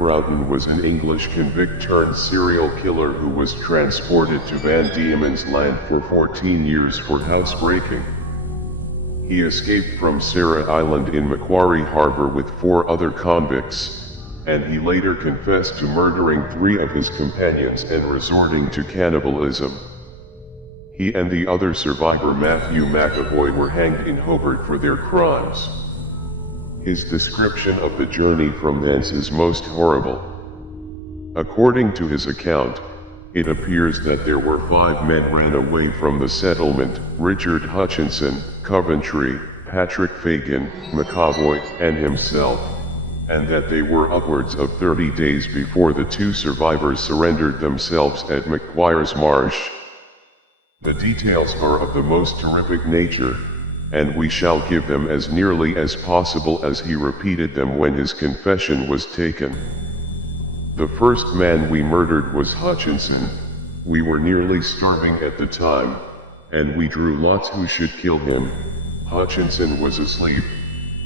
Broughton was an English convict turned serial killer who was transported to Van Diemen's Land for 14 years for housebreaking. He escaped from Sarah Island in Macquarie Harbour with 4 other convicts, and he later confessed to murdering 3 of his companions and resorting to cannibalism. He and the other survivor Matthew McAvoy were hanged in Hobart for their crimes. His description of the journey from thence is most horrible. According to his account, it appears that there were 5 men ran away from the settlement: Richard Hutchinson, Coventry, Patrick Fagan, McAvoy, and himself, and that they were upwards of 30 days before the 2 survivors surrendered themselves at Macquarie's Marsh. The details are of the most terrific nature, and we shall give them as nearly as possible as he repeated them when his confession was taken. The first man we murdered was Hutchinson. We were nearly starving at the time, and we drew lots who should kill him. Hutchinson was asleep.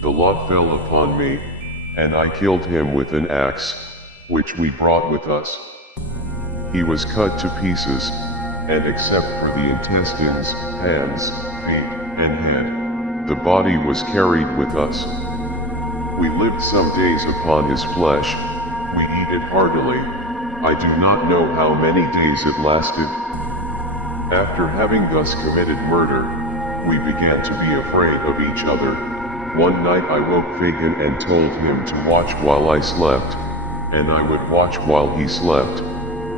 The lot fell upon me, and I killed him with an axe, which we brought with us. He was cut to pieces, and except for the intestines, hands, feet, and head, the body was carried with us. We lived some days upon his flesh. We eat it heartily. I do not know how many days it lasted. After having thus committed murder, we began to be afraid of each other. One night I woke Fagan and told him to watch while I slept, and I would watch while he slept,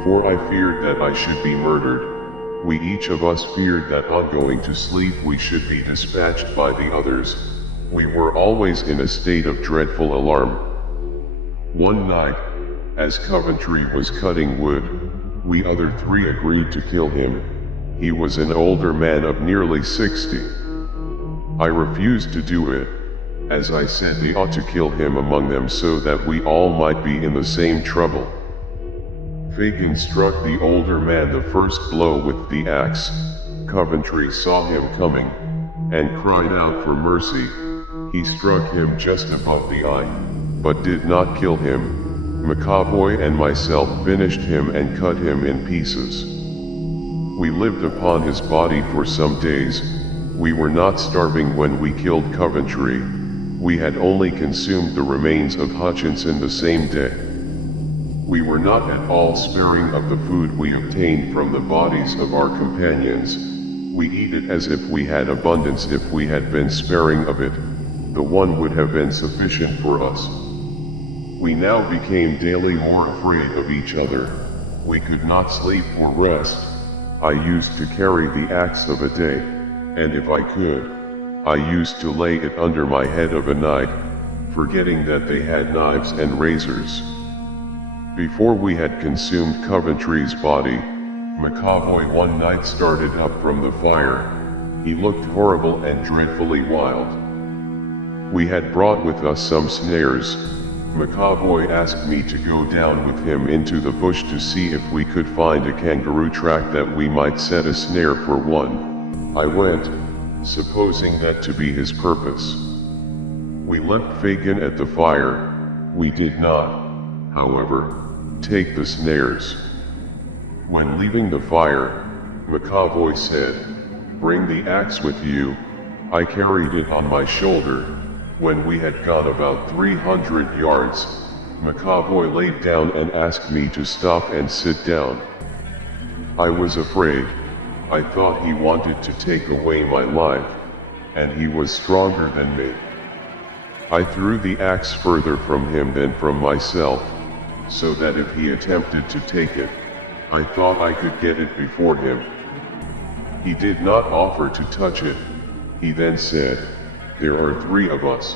for I feared that I should be murdered. We each of us feared that on going to sleep we should be dispatched by the others. We were always in a state of dreadful alarm. One night, as Coventry was cutting wood, we other 3 agreed to kill him. He was an older man of nearly 60. I refused to do it, as I said they ought to kill him among them so that we all might be in the same trouble. Fagan struck the older man the first blow with the axe. Coventry saw him coming, and cried out for mercy. He struck him just above the eye, but did not kill him. McAvoy and myself finished him and cut him in pieces. We lived upon his body for some days. We were not starving when we killed Coventry. We had only consumed the remains of Hutchinson the same day. We were not at all sparing of the food we obtained from the bodies of our companions. We eat it as if we had abundance. If we had been sparing of it, the one would have been sufficient for us. We now became daily more afraid of each other. We could not sleep or rest. I used to carry the axe of a day, and if I could, I used to lay it under my head of a night, forgetting that they had knives and razors. Before we had consumed Coventry's body, McAvoy one night started up from the fire. He looked horrible and dreadfully wild. We had brought with us some snares. McAvoy asked me to go down with him into the bush to see if we could find a kangaroo track that we might set a snare for one. I went, supposing that to be his purpose. We left Fagan at the fire. We did not, however, take the snares. When leaving the fire, McAvoy said, "Bring the axe with you." I carried it on my shoulder. When we had gone about 300 yards, McAvoy laid down and asked me to stop and sit down. I was afraid. I thought he wanted to take away my life, and he was stronger than me. I threw the axe further from him than from myself, so that if he attempted to take it, I thought I could get it before him. He did not offer to touch it. He then said, "There are 3 of us.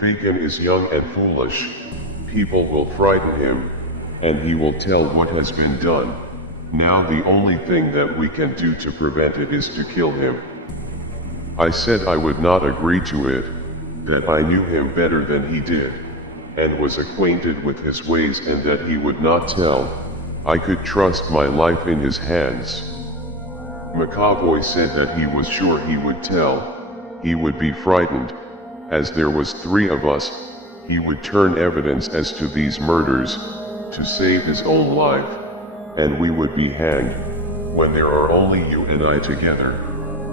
Fagan is young and foolish. People will frighten him, and he will tell what has been done. Now the only thing that we can do to prevent it is to kill him." I said I would not agree to it, that I knew him better than he did, and was acquainted with his ways, and that he would not tell. I could trust my life in his hands. McAvoy said that he was sure he would tell. He would be frightened. As there was 3 of us, He would turn evidence as to these murders, to save his own life, and we would be hanged. When there are only you and I together,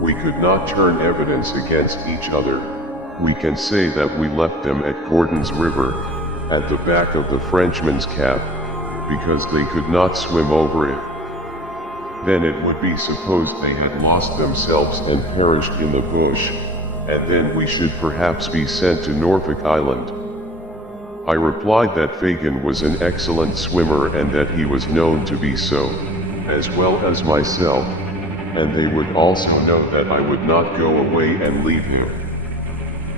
we could not turn evidence against each other. We can say that we left them at Gordon's River, at the back of the Frenchman's Cap, because they could not swim over it. Then it would be supposed they had lost themselves and perished in the bush, and then we should perhaps be sent to Norfolk Island. I replied that Fagin was an excellent swimmer and that he was known to be so, as well as myself, and they would also know that I would not go away and leave him.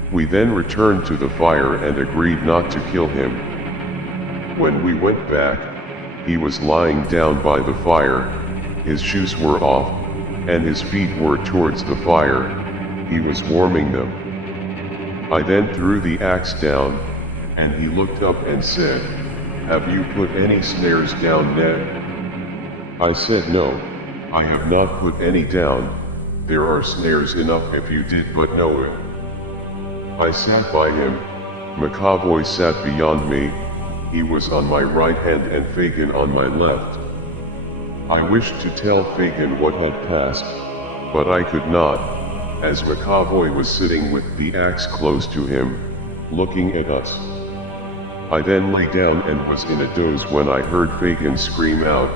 We then returned to the fire and agreed not to kill him. When we went back, he was lying down by the fire, his shoes were off, and his feet were towards the fire. He was warming them. I then threw the axe down, and he looked up and said, "Have you put any snares down, Ned?" I said, "No, I have not put any down. There are snares enough if you did but know it." I sat by him. McAvoy sat beyond me. He was on my right hand and Fagin on my left. I wished to tell Fagin what had passed, but I could not, as McAvoy was sitting with the axe close to him, looking at us. I then lay down and was in a doze when I heard Fagin scream out.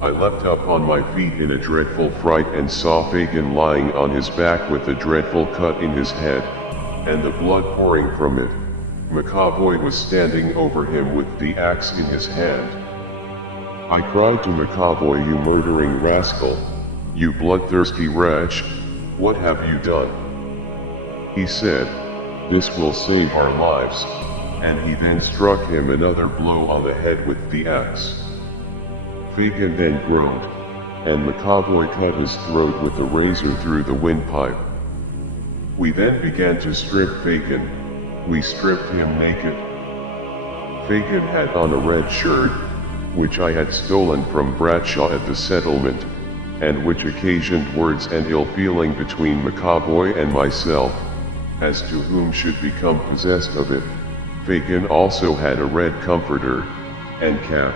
I leapt up on my feet in a dreadful fright and saw Fagin lying on his back with a dreadful cut in his head, and the blood pouring from it. McAvoy was standing over him with the axe in his hand. I cried to McAvoy, "You murdering rascal! You bloodthirsty wretch! What have you done?" He said, "This will save our lives," and he then struck him another blow on the head with the axe. Fagin then groaned, and McAvoy cut his throat with a razor through the windpipe. We then began to strip Fagin. We stripped him naked. Fagin had on a red shirt, which I had stolen from Bradshaw at the settlement, and which occasioned words and ill feeling between McAvoy and myself, as to whom should become possessed of it. Fagin also had a red comforter, and cap,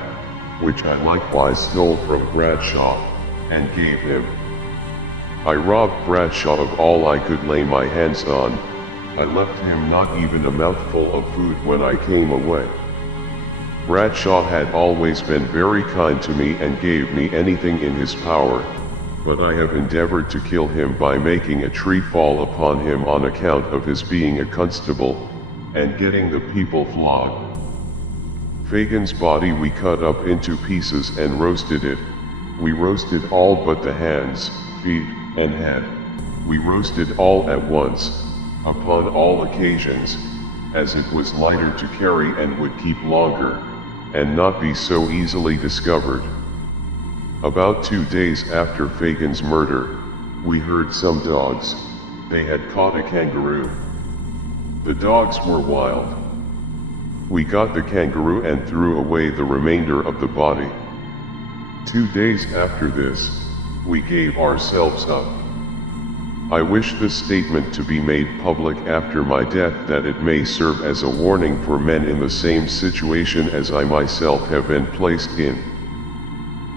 which I likewise stole from Bradshaw, and gave him. I robbed Bradshaw of all I could lay my hands on. I left him not even a mouthful of food when I came away. Bradshaw had always been very kind to me and gave me anything in his power, but I have endeavored to kill him by making a tree fall upon him on account of his being a constable, and getting the people flogged. Fagin's body we cut up into pieces and roasted it. We roasted all but the hands, feet, and head. We roasted all at once, upon all occasions, as it was lighter to carry and would keep longer, and not be so easily discovered. About 2 days after Fagin's murder, we heard some dogs. They had caught a kangaroo. The dogs were wild. We got the kangaroo and threw away the remainder of the body. 2 days after this, we gave ourselves up. I wish this statement to be made public after my death, that it may serve as a warning for men in the same situation as I myself have been placed in.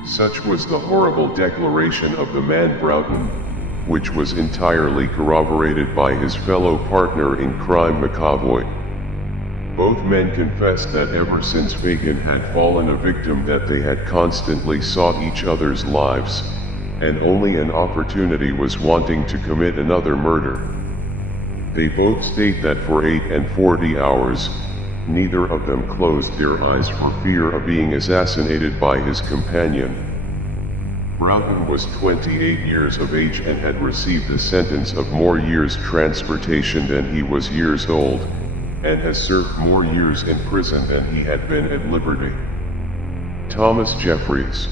Such was the horrible declaration of the man Broughton, which was entirely corroborated by his fellow partner in crime, McAvoy. Both men confessed that ever since Fagin had fallen a victim that they had constantly sought each other's lives, and only an opportunity was wanting to commit another murder. They both state that for 48 hours, neither of them closed their eyes for fear of being assassinated by his companion. Broughton was 28 years of age and had received a sentence of more years transportation than he was years old, and has served more years in prison than he had been at liberty. Thomas Jeffries.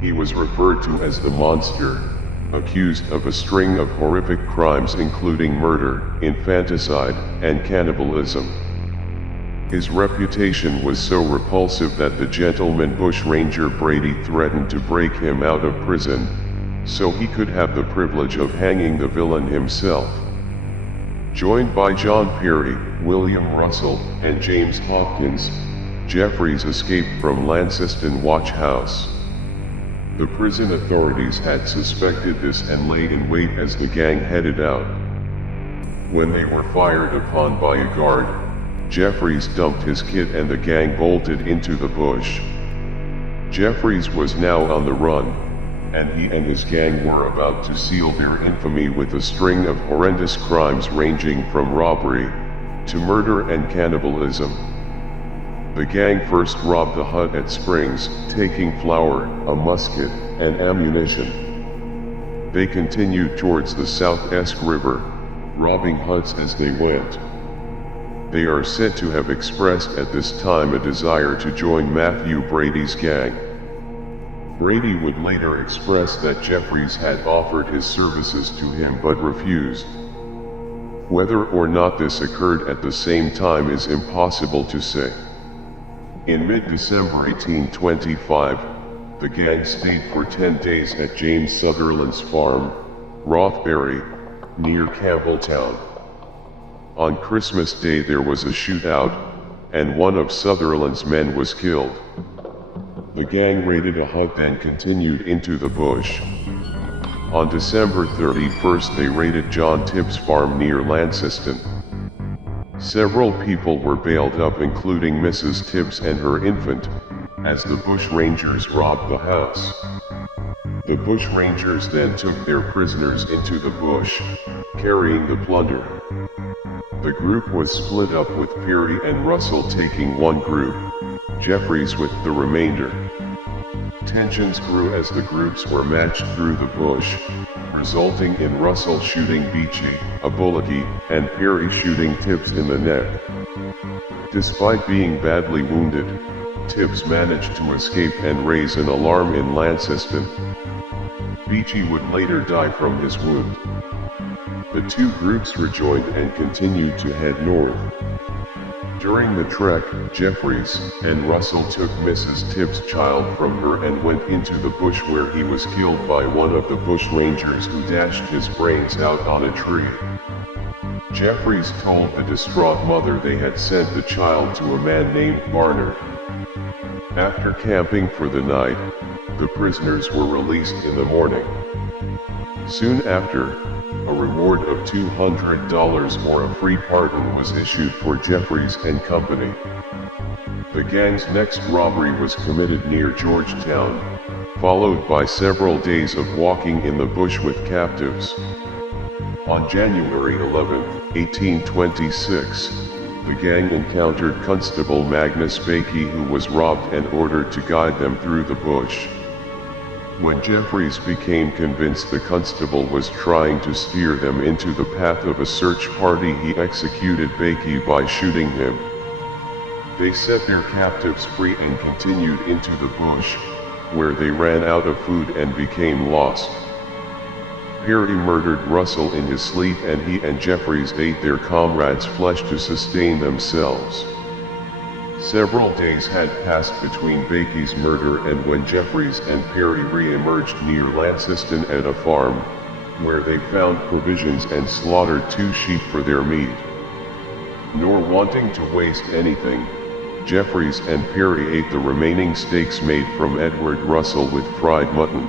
He was referred to as the monster, accused of a string of horrific crimes including murder, infanticide, and cannibalism. His reputation was so repulsive that the gentleman bushranger Brady threatened to break him out of prison, so he could have the privilege of hanging the villain himself. Joined by John Perry, William Russell, and James Hopkins, Jeffries escaped from Launceston Watch House. The prison authorities had suspected this and lay in wait as the gang headed out. When they were fired upon by a guard, Jeffries dumped his kit and the gang bolted into the bush. Jeffries was now on the run, and he and his gang were about to seal their infamy with a string of horrendous crimes ranging from robbery to murder and cannibalism. The gang first robbed a hut at Springs, taking flour, a musket, and ammunition. They continued towards the South Esk River, robbing huts as they went. They are said to have expressed at this time a desire to join Matthew Brady's gang. Brady would later express that Jeffries had offered his services to him but refused. Whether or not this occurred at the same time is impossible to say. In mid-December 1825, the gang stayed for 10 days at James Sutherland's farm, Rothbury, near Campbelltown. On Christmas Day there was a shootout, and one of Sutherland's men was killed. The gang raided a hut and continued into the bush. On December 31st they raided John Tibbs' farm near Launceston. Several people were bailed up including Mrs. Tibbs and her infant, as the bushrangers robbed the house. The bushrangers then took their prisoners into the bush, carrying the plunder. The group was split up with Perry and Russell taking one group, Jeffries with the remainder. Tensions grew as the groups were matched through the bush, resulting in Russell shooting Beachy, a bullocky, and Perry shooting Tibbs in the neck. Despite being badly wounded, Tibbs managed to escape and raise an alarm in Launceston. Beachy would later die from his wound. The two groups rejoined and continued to head north. During the trek, Jeffries and Russell took Mrs. Tibbs' child from her and went into the bush where he was killed by one of the bushrangers who dashed his brains out on a tree. Jeffries told the distraught mother they had sent the child to a man named Barnard. After camping for the night, the prisoners were released in the morning. Soon after, a reward of $200 or a free pardon was issued for Jeffries and company. The gang's next robbery was committed near Georgetown, followed by several days of walking in the bush with captives. On January 11, 1826, the gang encountered Constable Magnus Bakey, who was robbed and ordered to guide them through the bush. When Jeffries became convinced the constable was trying to steer them into the path of a search party, he executed Bakey by shooting him. They set their captives free and continued into the bush, where they ran out of food and became lost. Perry murdered Russell in his sleep and he and Jeffries ate their comrades' flesh to sustain themselves. Several days had passed between Bakey's murder and when Jeffries and Perry re-emerged near Launceston at a farm, where they found provisions and slaughtered 2 sheep for their meat. Nor wanting to waste anything, Jeffries and Perry ate the remaining steaks made from Edward Russell with fried mutton.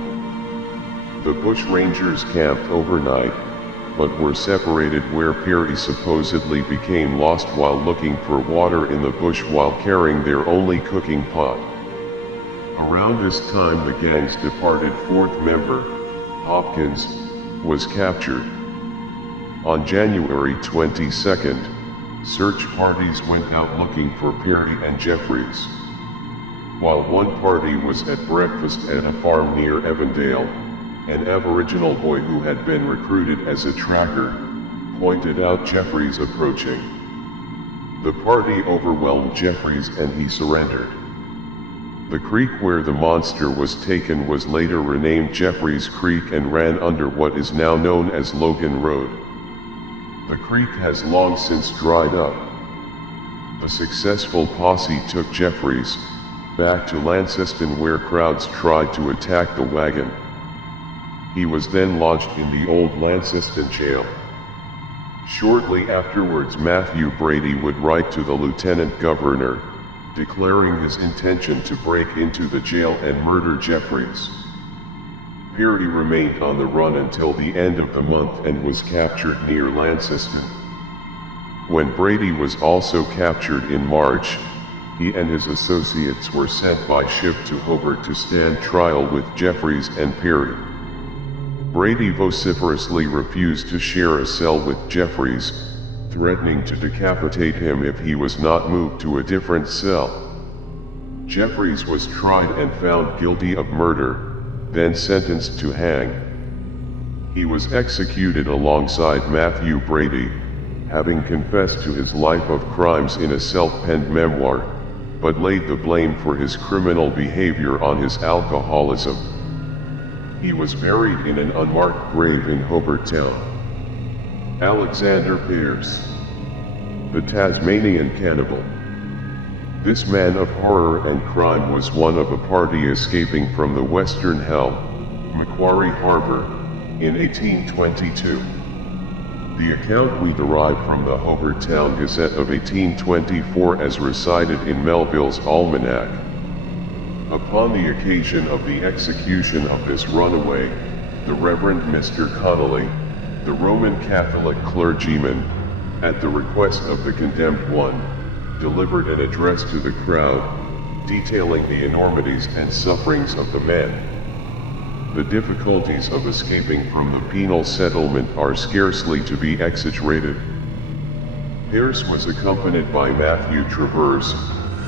The bushrangers camped overnight, but were separated where Perry supposedly became lost while looking for water in the bush while carrying their only cooking pot. Around this time the gang's departed 4th member, Hopkins, was captured. On January 22nd, search parties went out looking for Perry and Jeffries. While one party was at breakfast at a farm near Evandale, an Aboriginal boy who had been recruited as a tracker pointed out Jeffries approaching. The party overwhelmed Jeffries and he surrendered. The creek where the monster was taken was later renamed Jeffries Creek and ran under what is now known as Logan Road. The creek has long since dried up. The successful posse took Jeffries back to Launceston where crowds tried to attack the wagon. He was then lodged in the old Launceston jail. Shortly afterwards, Matthew Brady would write to the lieutenant governor, declaring his intention to break into the jail and murder Jeffries. Peary remained on the run until the end of the month and was captured near Launceston. When Brady was also captured in March, he and his associates were sent by ship to Hobart to stand trial with Jeffries and Peary. Brady vociferously refused to share a cell with Jeffries, threatening to decapitate him if he was not moved to a different cell. Jeffries was tried and found guilty of murder, then sentenced to hang. He was executed alongside Matthew Brady, having confessed to his life of crimes in a self-penned memoir, but laid the blame for his criminal behavior on his alcoholism. He was buried in an unmarked grave in Hobart Town. Alexander Pearce, the Tasmanian cannibal. This man of horror and crime was one of a party escaping from the Western Hell, Macquarie Harbour, in 1822. The account we derive from the Hobart Town Gazette of 1824 as recited in Melville's Almanac. Upon the occasion of the execution of this runaway, the Reverend Mr. Connolly, the Roman Catholic clergyman, at the request of the condemned one, delivered an address to the crowd, detailing the enormities and sufferings of the men. The difficulties of escaping from the penal settlement are scarcely to be exaggerated. Pearce was accompanied by Matthew Travers,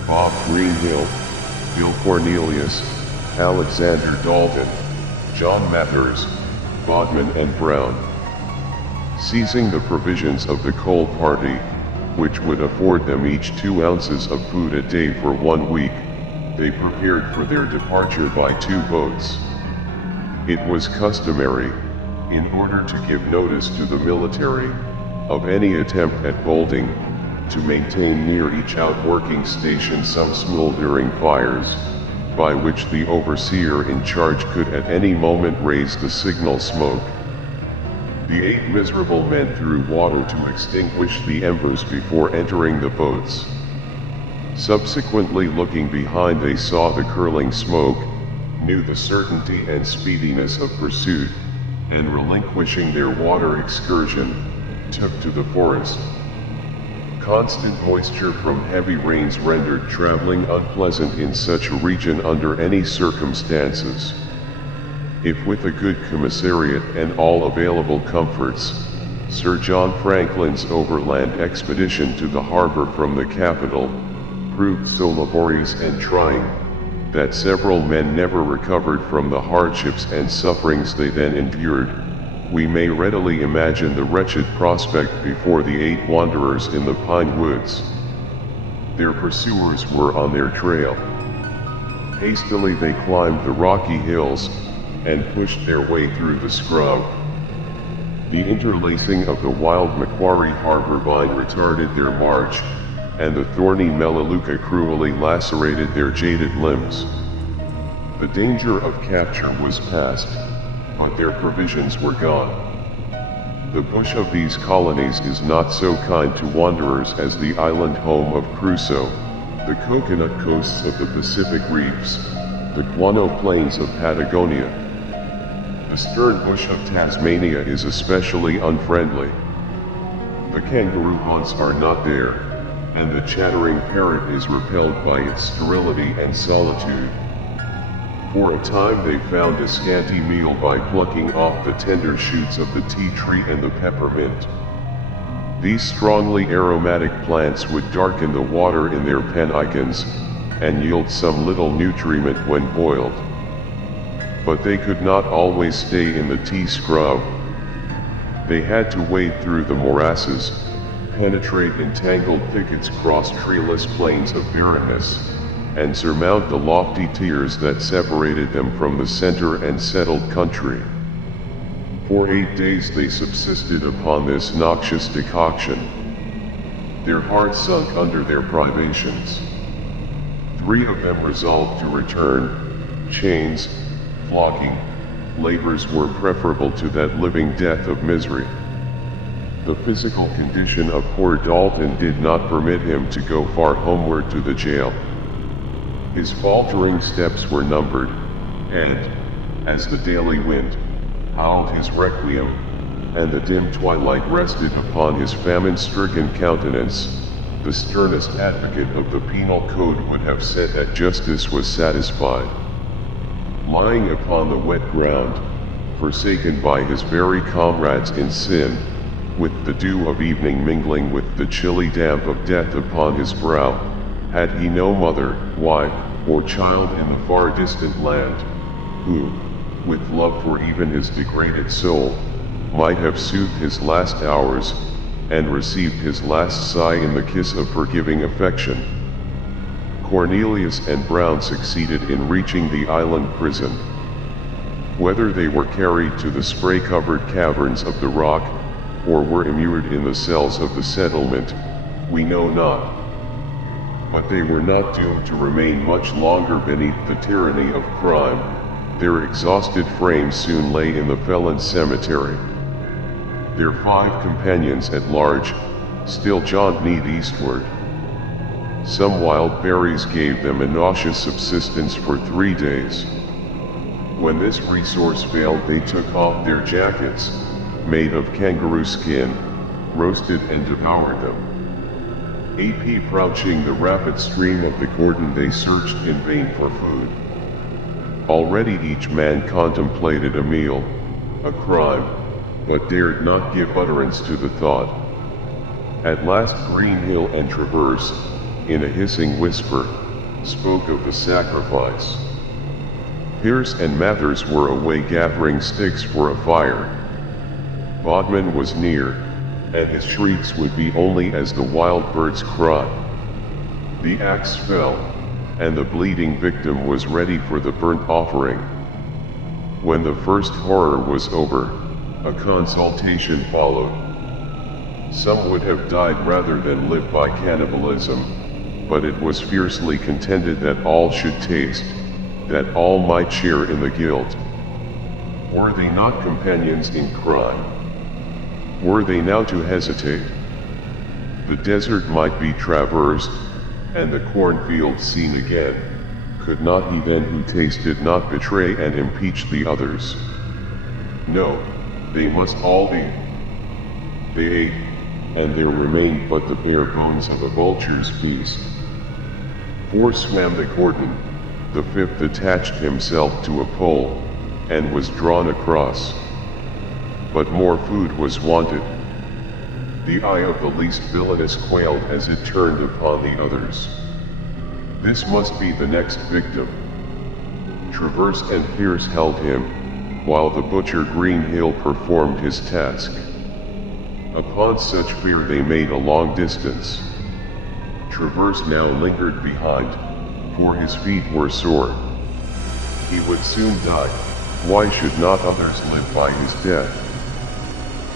Bob Greenhill, Bill Cornelius, Alexander Dalton, John Mathers, Bodman and Brown. Seizing the provisions of the coal party, which would afford them each 2 ounces of food a day for 1 week, they prepared for their departure by 2 boats. It was customary, in order to give notice to the military, of any attempt at bolting, to maintain near each outworking station some smoldering fires, by which the overseer in charge could at any moment raise the signal smoke. The 8 miserable men threw water to extinguish the embers before entering the boats. Subsequently looking behind, they saw the curling smoke, knew the certainty and speediness of pursuit, and relinquishing their water excursion, took to the forest. Constant moisture from heavy rains rendered traveling unpleasant in such a region under any circumstances. If with a good commissariat and all available comforts, Sir John Franklin's overland expedition to the harbor from the capital proved so laborious and trying, that several men never recovered from the hardships and sufferings they then endured, we may readily imagine the wretched prospect before the 8 wanderers in the pine woods. Their pursuers were on their trail. Hastily they climbed the rocky hills, and pushed their way through the scrub. The interlacing of the wild Macquarie Harbour vine retarded their march, and the thorny melaleuca cruelly lacerated their jaded limbs. The danger of capture was past, but their provisions were gone. The bush of these colonies is not so kind to wanderers as the island home of Crusoe, the coconut coasts of the Pacific reefs, the guano plains of Patagonia. The stern bush of Tasmania is especially unfriendly. The kangaroo haunts are not there, and the chattering parrot is repelled by its sterility and solitude. For a time they found a scanty meal by plucking off the tender shoots of the tea tree and the peppermint. These strongly aromatic plants would darken the water in their pennicans, and yield some little nutriment when boiled. But they could not always stay in the tea scrub. They had to wade through the morasses, penetrate entangled thickets, cross treeless plains of barrenness, and surmount the lofty tiers that separated them from the center and settled country. For 8 days they subsisted upon this noxious decoction. Their hearts sunk under their privations. 3 of them resolved to return. Chains, flogging, labors were preferable to that living death of misery. The physical condition of poor Dalton did not permit him to go far homeward to the jail. His faltering steps were numbered, and, as the daily wind howled his requiem, and the dim twilight rested upon his famine-stricken countenance, the sternest advocate of the penal code would have said that justice was satisfied. Lying upon the wet ground, forsaken by his very comrades in sin, with the dew of evening mingling with the chilly damp of death upon his brow, had he no mother, wife, or child in the far distant land, who, with love for even his degraded soul, might have soothed his last hours, and received his last sigh in the kiss of forgiving affection. Cornelius and Brown succeeded in reaching the island prison. Whether they were carried to the spray-covered caverns of the rock, or were immured in the cells of the settlement, we know not. But they were not doomed to remain much longer beneath the tyranny of crime. Their exhausted frames soon lay in the felon's cemetery. Their 5 companions at large still journeyed eastward. Some wild berries gave them a nauseous subsistence for 3 days. When this resource failed, they took off their jackets, made of kangaroo skin, roasted and devoured them. Approaching the rapid stream of the Gordon, they searched in vain for food. Already each man contemplated a meal, a crime, but dared not give utterance to the thought. At last Greenhill and Traverse, in a hissing whisper, spoke of the sacrifice. Pierce and Mathers were away gathering sticks for a fire. Bodman was near, and his shrieks would be only as the wild bird's cry. The axe fell, and the bleeding victim was ready for the burnt offering. When the first horror was over, a consultation followed. Some would have died rather than live by cannibalism, but it was fiercely contended that all should taste, that all might share in the guilt. Were they not companions in crime? Were they now to hesitate? The desert might be traversed, and the cornfield seen again. Could not he then who tasted not betray and impeach the others? No, they must all be. They ate, and there remained but the bare bones of a vulture's feast. 4 swam the Gordon, the 5th attached himself to a pole, and was drawn across. But more food was wanted. The eye of the least villainous quailed as it turned upon the others. This must be the next victim. Traverse and Pierce held him, while the butcher Greenhill performed his task. Upon such fear they made a long distance. Traverse now lingered behind, for his feet were sore. He would soon die. Why should not others live by his death?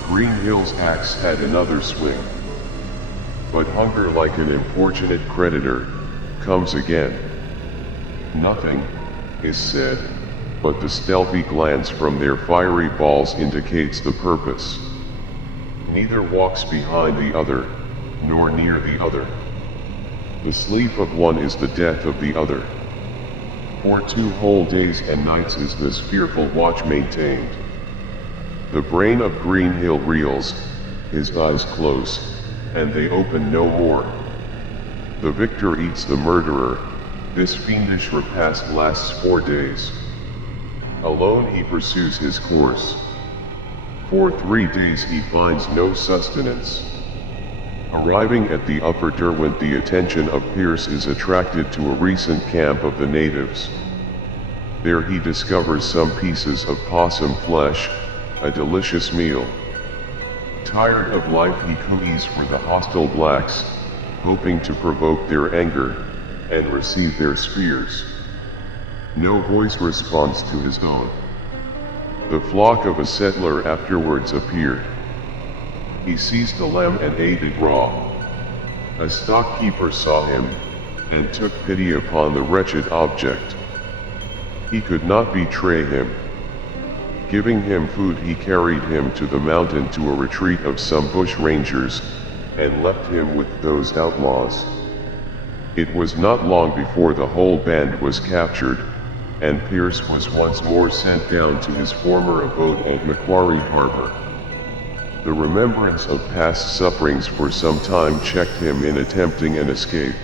Greenhill's axe had another swing. But hunger, like an importunate creditor, comes again. Nothing is said, but the stealthy glance from their fiery balls indicates the purpose. Neither walks behind the other, nor near the other. The sleep of one is the death of the other. For 2 whole days and nights is this fearful watch maintained. The brain of Greenhill reels, his eyes close, and they open no more. The victor eats the murderer. This fiendish repast lasts 4 days. Alone he pursues his course. For 3 days he finds no sustenance. Arriving at the upper Derwent, the attention of Pierce is attracted to a recent camp of the natives. There he discovers some pieces of possum flesh, a delicious meal. Tired of life, he cooees for the hostile blacks, hoping to provoke their anger, and receive their spears. No voice responds to his own. The flock of a settler afterwards appeared. He seized the lamb and ate it raw. A stockkeeper saw him, and took pity upon the wretched object. He could not betray him. Giving him food, he carried him to the mountain to a retreat of some bush rangers, and left him with those outlaws. It was not long before the whole band was captured, and Pierce was once more sent down to his former abode at Macquarie Harbor. The remembrance of past sufferings for some time checked him in attempting an escape.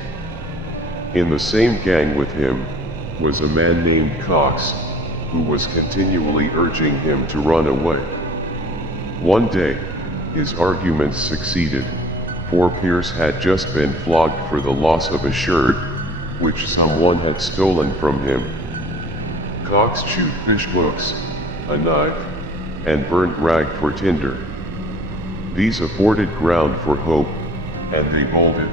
In the same gang with him was a man named Cox, who was continually urging him to run away. One day, his arguments succeeded, for Pierce had just been flogged for the loss of a shirt, which someone had stolen from him. Cox chewed fish hooks, a knife, and burnt rag for tinder. These afforded ground for hope, and they bolted.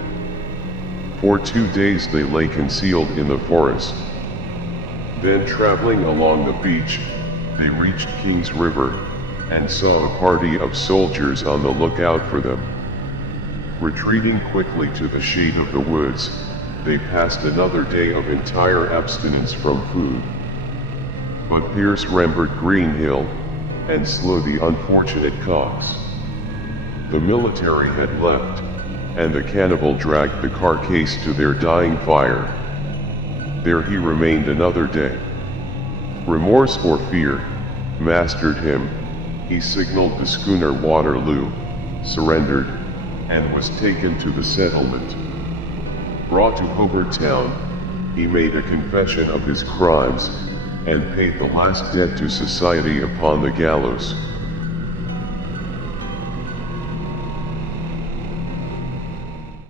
For 2 days they lay concealed in the forest. Then, traveling along the beach, they reached King's River, and saw a party of soldiers on the lookout for them. Retreating quickly to the shade of the woods, they passed another day of entire abstinence from food. But Pierce remembered Green Hill, and slew the unfortunate Cox. The military had left, and the cannibal dragged the carcass to their dying fire. There he remained another day. Remorse or fear mastered him. He signaled the schooner Waterloo, surrendered, and was taken to the settlement. Brought to Hobart Town, he made a confession of his crimes, and paid the last debt to society upon the gallows.